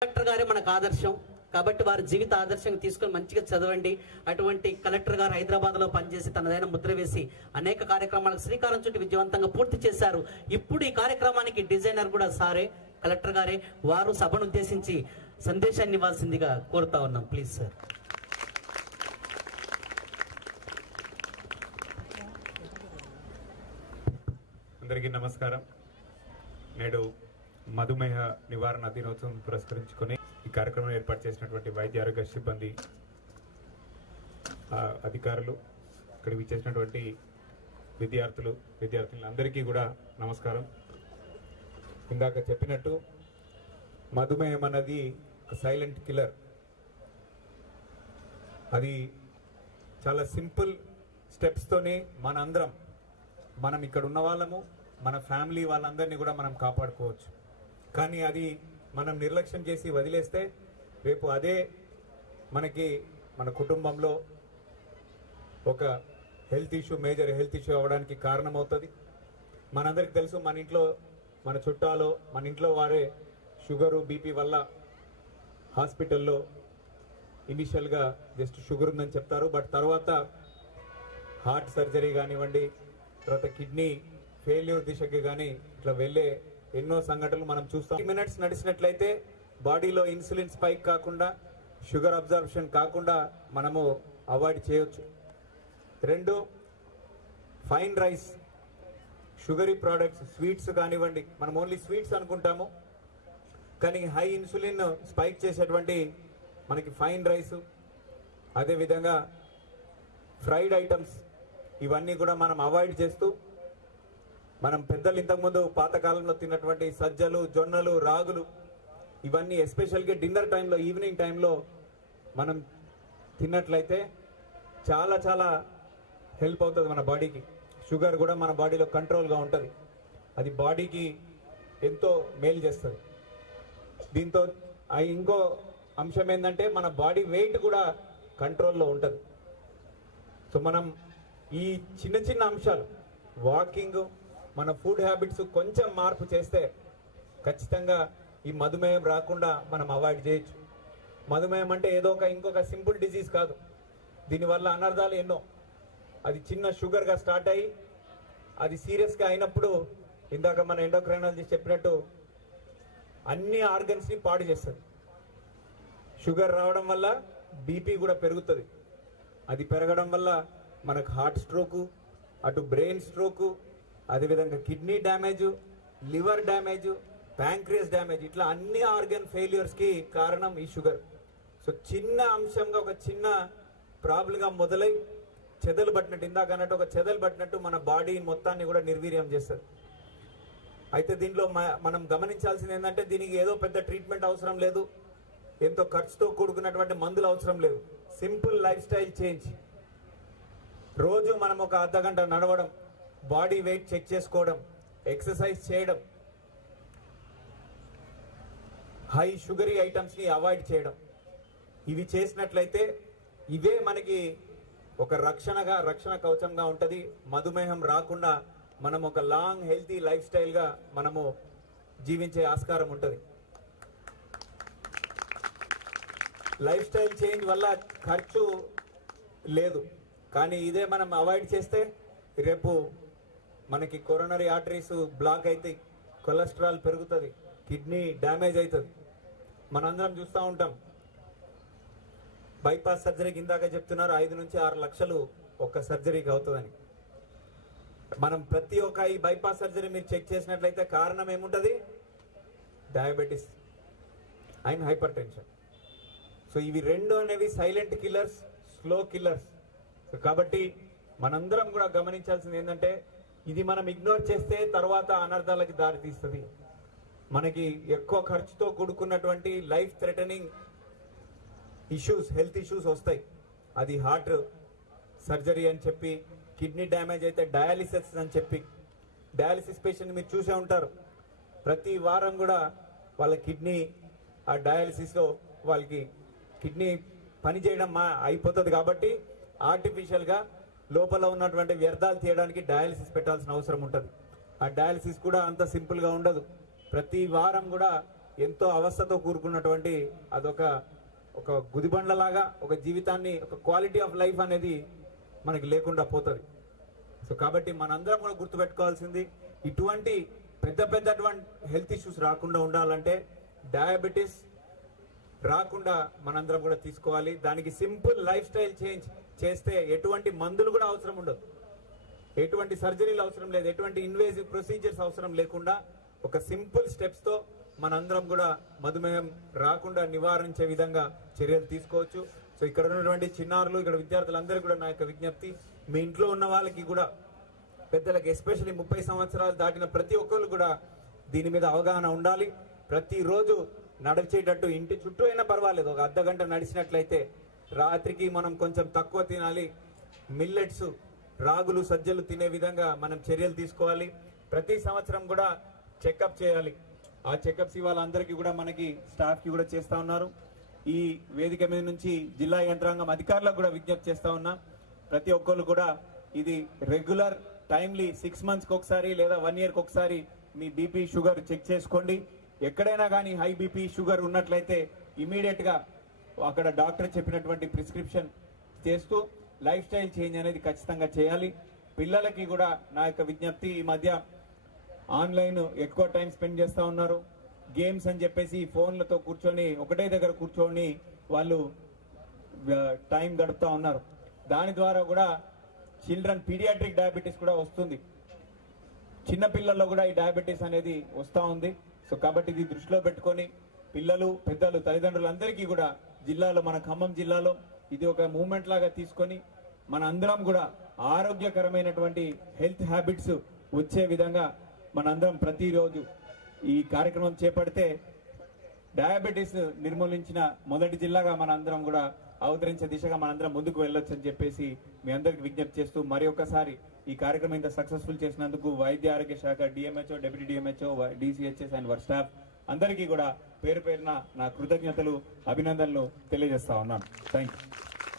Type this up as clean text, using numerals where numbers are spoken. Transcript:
Collector గారే మనకు ఆదర్శం కాబట్టి వారి జీవిత ఆదర్శంగా తీసుకొని మంచిగా చదవండి. అటువంటి కలెక్టర్ గారు హైదరాబాద్ లో పనిచేసి తనదైన ముద్ర వేసి అనేక కార్యక్రమాలకు శ్రీకారం చుట్టి విజయవంతంగా పూర్తి చేశారు. ఇప్పుడు ఈ కార్యక్రమానికి డిజైనర్ కూడా సారే, కలెక్టర్ గారే. వారు సభను ఉద్దేశించి సందేశాన్ని ఇవ్వాల్సిందిగా కోరుతా ఉన్నాం. Please sir. అందరికీ నమస్కారం. నేడు మధుమేహ నివారణ దినోత్సవం పురస్కరించుకొని ఈ కార్యక్రమం ఏర్పాటు చేసినటువంటి వైద్య ఆరోగ్య సిబ్బంది, అధికారులు, ఇక్కడ విచ్చేసినటువంటి విద్యార్థులందరికీ కూడా నమస్కారం. ఇందాక చెప్పినట్టు మధుమేహం అన్నది ఒక సైలెంట్ కిల్లర్. అది చాలా సింపుల్ స్టెప్స్తోనే మనం ఇక్కడ ఉన్న వాళ్ళము, మన ఫ్యామిలీ వాళ్ళందరినీ కూడా మనం కాపాడుకోవచ్చు. కానీ అది మనం నిర్లక్ష్యం చేసి వదిలేస్తే రేపు అదే మన కుటుంబంలో ఒక మేజర్ హెల్త్ ఇష్యూ అవ్వడానికి కారణమవుతుంది. మనందరికి తెలుసు, మన ఇంట్లో మన చుట్టాలో మన ఇంట్లో వారే షుగరు బీపీ వల్ల హాస్పిటల్లో ఇనిషియల్గా జస్ట్ షుగర్ ఉందని చెప్తారు. బట్ తర్వాత హార్ట్ సర్జరీ కానివ్వండి, తర్వాత కిడ్నీ ఫెయిల్యూర్ దిశకి కానీ ఇట్లా వెళ్ళే ఎన్నో సంఘటనలు మనం చూస్తాం. 30 minutes నడిచినట్లయితే బాడీలో ఇన్సులిన్ స్పైక్ కాకుండా, షుగర్ అబ్జర్ప్షన్ కాకుండా మనము అవాయిడ్ చేయొచ్చు. 2, fine rice, sugary products, sweets కానివ్వండి. మనం ఓన్లీ స్వీట్స్ అనుకుంటాము, కానీ హై ఇన్సులిన్ స్పైక్ చేసేటువంటి మనకి ఫైన్ రైస్, అదేవిధంగా ఫ్రైడ్ ఐటమ్స్, ఇవన్నీ కూడా మనం అవాయిడ్ చేస్తూ మనం పెద్దలు ఇంతకుముందు పాతకాలంలో తిన్నటువంటి సజ్జలు, జొన్నలు, రాగులు, ఇవన్నీ ఎస్పెషల్గా డిన్నర్ టైంలో, ఈవినింగ్ టైంలో మనం తిన్నట్లయితే చాలా చాలా హెల్ప్ అవుతుంది మన బాడీకి. షుగర్ కూడా మన బాడీలో కంట్రోల్గా ఉంటుంది. అది బాడీకి ఎంతో మేలు చేస్తుంది. దీంతో ఇంకో అంశం ఏంటంటే మన బాడీ వెయిట్ కూడా కంట్రోల్లో ఉంటుంది. సో మనం ఈ చిన్న చిన్న అంశాలు, వాకింగ్, మన ఫుడ్ హ్యాబిట్స్ కొంచెం మార్పు చేస్తే ఖచ్చితంగా ఈ మధుమేహం రాకుండా మనం అవాయిడ్ చేయొచ్చు. మధుమేహం అంటే ఏదో ఇంకొక సింపుల్ డిజీజ్ కాదు. దీనివల్ల అనర్థాలు ఎన్నో. అది చిన్న షుగర్గా స్టార్ట్ అయ్యి అది సీరియస్గా అయినప్పుడు ఇందాక మన ఎండోక్రైనాలజిస్ట్ చెప్పినట్టు అన్ని ఆర్గన్స్ని పాడు చేస్తుంది. షుగర్ రావడం వల్ల బీపీ కూడా పెరుగుతుంది. అది పెరగడం వల్ల మనకు హార్ట్ స్ట్రోకు, అటు బ్రెయిన్ స్ట్రోకు, అదేవిధంగా kidney damage, liver damage, pancreas damage, ఇట్లా అన్ని ఆర్గన్ ఫెయిల్యూర్స్కి కారణం ఈ షుగర్. సో చిన్న అంశంగా, ఒక చిన్న ప్రాబ్లంగా మొదలై చెదలు పట్టినట్టు, ఇందాక అన్నట్టు ఒక చెదలు పట్టినట్టు మన బాడీ మొత్తాన్ని కూడా నిర్వీర్యం చేస్తుంది. అయితే దీంట్లో మనం గమనించాల్సింది ఏంటంటే దీనికి ఏదో పెద్ద ట్రీట్మెంట్ అవసరం లేదు, ఎంతో ఖర్చుతో కూడుకున్నటువంటి మందులు అవసరం లేదు. Simple life style change. రోజు మనం ఒక అర్ధగంట నడవడం, బాడీ వెయిట్ చెక్ చేసుకోవడం, ఎక్సర్సైజ్ చేయడం, హై షుగరీ ఐటమ్స్ని అవాయిడ్ చేయడం, ఇవి చేసినట్లయితే ఇవే మనకి ఒక రక్షణ కవచంగా ఉంటుంది. మధుమేహం రాకుండా మనం ఒక లాంగ్ హెల్తీ లైఫ్ స్టైల్గా మనము జీవించే ఆస్కారం ఉంటుంది. లైఫ్ స్టైల్ చేంజ్ వల్ల ఖర్చు లేదు, కానీ ఇదే మనం అవాయిడ్ చేస్తే రేపు మనకి కొరోనరీ ఆర్టరీస్ బ్లాక్ అవుతాయి, కొలెస్ట్రాల్ పెరుగుతుంది, కిడ్నీ డ్యామేజ్ అవుతుంది. మనందరం చూస్తూ ఉంటాం బైపాస్ సర్జరీకి ఇందాక చెప్తున్నారు 5 నుంచి 6 లక్షలు ఒక్క సర్జరీకి అవుతుందని. మనం ప్రతి ఒక్క ఈ బైపాస్ సర్జరీ మీరు చెక్ చేసినట్లయితే కారణం ఏముంటుంది? Diabetes and hyper tension. So ఇవి రెండు అనేవి silent killers, slow killers. So కాబట్టి మనందరం కూడా గమనించాల్సింది ఏంటంటే ఇది మనం ఇగ్నోర్ చేస్తే తర్వాత అనర్థాలకి దారి తీస్తుంది. మనకి ఎక్కువ ఖర్చుతో కూడుకున్నటువంటి life threatening issues, health issues వస్తాయి. అది హార్ట్ సర్జరీ అని చెప్పి, కిడ్నీ డ్యామేజ్ అయితే డయాలిసిస్ అని చెప్పి. డయాలిసిస్ పేషెంట్ మీరు చూసే ఉంటారు, ప్రతి వారం కూడా వాళ్ళ కిడ్నీ ఆ డయాలిసిస్లో వాళ్ళకి కిడ్నీ పనిచేయడం అయిపోతుంది. కాబట్టి ఆర్టిఫిషియల్గా లోపల ఉన్నటువంటి వ్యర్థాలు తీయడానికి డయాలిసిస్ పెట్టాల్సిన అవసరం ఉంటుంది. ఆ డయాలిసిస్ కూడా అంత సింపుల్గా ఉండదు. ప్రతి వారం కూడా ఎంతో అవస్థతో కూరుకున్నటువంటి అదొక గుదిబండలాగా ఒక జీవితాన్ని, ఒక క్వాలిటీ ఆఫ్ లైఫ్ అనేది మనకి లేకుండా పోతుంది. సో కాబట్టి మనందరం కూడా గుర్తుపెట్టుకోవాల్సింది, ఇటువంటి పెద్ద హెల్త్ ఇష్యూస్ రాకుండా ఉండాలంటే డయాబెటీస్ రాకుండా మనందరం కూడా తీసుకోవాలి. దానికి సింపుల్ లైఫ్ స్టైల్ చేంజ్ చేస్తే ఎటువంటి మందులు కూడా అవసరం ఉండదు, ఎటువంటి సర్జరీలు అవసరం లేదు, ఎటువంటి ఇన్వేజివ్ ప్రొసీజర్స్ అవసరం లేకుండా ఒక సింపుల్ స్టెప్స్ తో మనందరం కూడా మధుమేహం రాకుండా నివారించే విధంగా చర్యలు తీసుకోవచ్చు. సో ఇక్కడ ఉన్నటువంటి చిన్నారులు, ఇక్కడ విద్యార్థులందరూ కూడా నా యొక్క విజ్ఞప్తి, మీ ఇంట్లో ఉన్న వాళ్ళకి కూడా, పెద్దలకి, ఎస్పెషల్లీ 30 సంవత్సరాలు దాటిన ప్రతి ఒక్కరు కూడా దీని మీద అవగాహన ఉండాలి. ప్రతిరోజు నడిచేటట్టు, ఇంటి చుట్టూ అయినా పర్వాలేదు, ఒక అర్ధ గంట నడిచినట్లయితే రాత్రికి మనం కొంచెం తక్కువ తినాలి. మిల్లెట్స్, రాగులు, సజ్జలు తినే విధంగా మనం చర్యలు తీసుకోవాలి. ప్రతి సంవత్సరం కూడా చెకప్ చేయాలి. ఆ చెకప్స్ ఇవాళ అందరికీ కూడా మనకి స్టాఫ్ కి కూడా చేస్తా ఉన్నారు. ఈ వేదిక మీద నుంచి జిల్లా యంత్రాంగం అధికారులకు కూడా విజ్ఞప్తి చేస్తా ఉన్నా, ప్రతి ఒక్కరు కూడా ఇది రెగ్యులర్ టైమ్లీ 6 months ఒకసారి లేదా 1 year ఒకసారి మీ బీపీ, షుగర్ చెక్ చేసుకోండి. ఎక్కడైనా కానీ హై బీపీ, షుగర్ ఉన్నట్లయితే ఇమీడియట్ గా అక్కడ డాక్టర్ చెప్పినటువంటి ప్రిస్క్రిప్షన్ చేస్తూ లైఫ్ స్టైల్ చేంజ్ అనేది ఖచ్చితంగా చేయాలి. పిల్లలకి కూడా నా యొక్క విజ్ఞప్తి, ఈ మధ్య ఆన్లైన్ ఎక్కువ టైం స్పెండ్ చేస్తా ఉన్నారు. గేమ్స్ అని చెప్పేసి ఫోన్లతో కూర్చొని ఒకటే దగ్గర కూర్చొని వాళ్ళు టైం గడుపుతా ఉన్నారు. దాని ద్వారా కూడా చిల్డ్రన్ పీడియాట్రిక్ డయాబెటీస్ కూడా వస్తుంది. చిన్న పిల్లల్లో కూడా ఈ డయాబెటీస్ అనేది వస్తూ ఉంది. సో కాబట్టి ఇది దృష్టిలో పెట్టుకొని పిల్లలు, పెద్దలు, తల్లిదండ్రులందరికీ కూడా జిల్లాలో, మన ఖమ్మం జిల్లాలో ఇది ఒక మూవ్మెంట్ లాగా తీసుకొని మన అందరం కూడా ఆరోగ్యకరమైనటువంటి హెల్త్ హ్యాబిట్స్ వచ్చే విధంగా మనందరం ప్రతిరోజు ఈ కార్యక్రమం చేపడితే డయాబెటీస్ నిర్మూలించిన మొదటి జిల్లాగా మనందరం కూడా అవతరించే దిశగా మనందరం ముందుకు వెళ్ళొచ్చు అని చెప్పేసి మీ అందరికి విజ్ఞప్తి చేస్తూ, మరి ఒక్కసారి ఈ కార్యక్రమం ఇంత సక్సెస్ఫుల్ చేసినందుకు వైద్య ఆరోగ్య శాఖ, DMHO, deputy DMHO, DCHS and work staff అందరికీ కూడా పేరు పేరున నా కృతజ్ఞతలు, అభినందనలు తెలియజేస్తా ఉన్నాను. Thank you.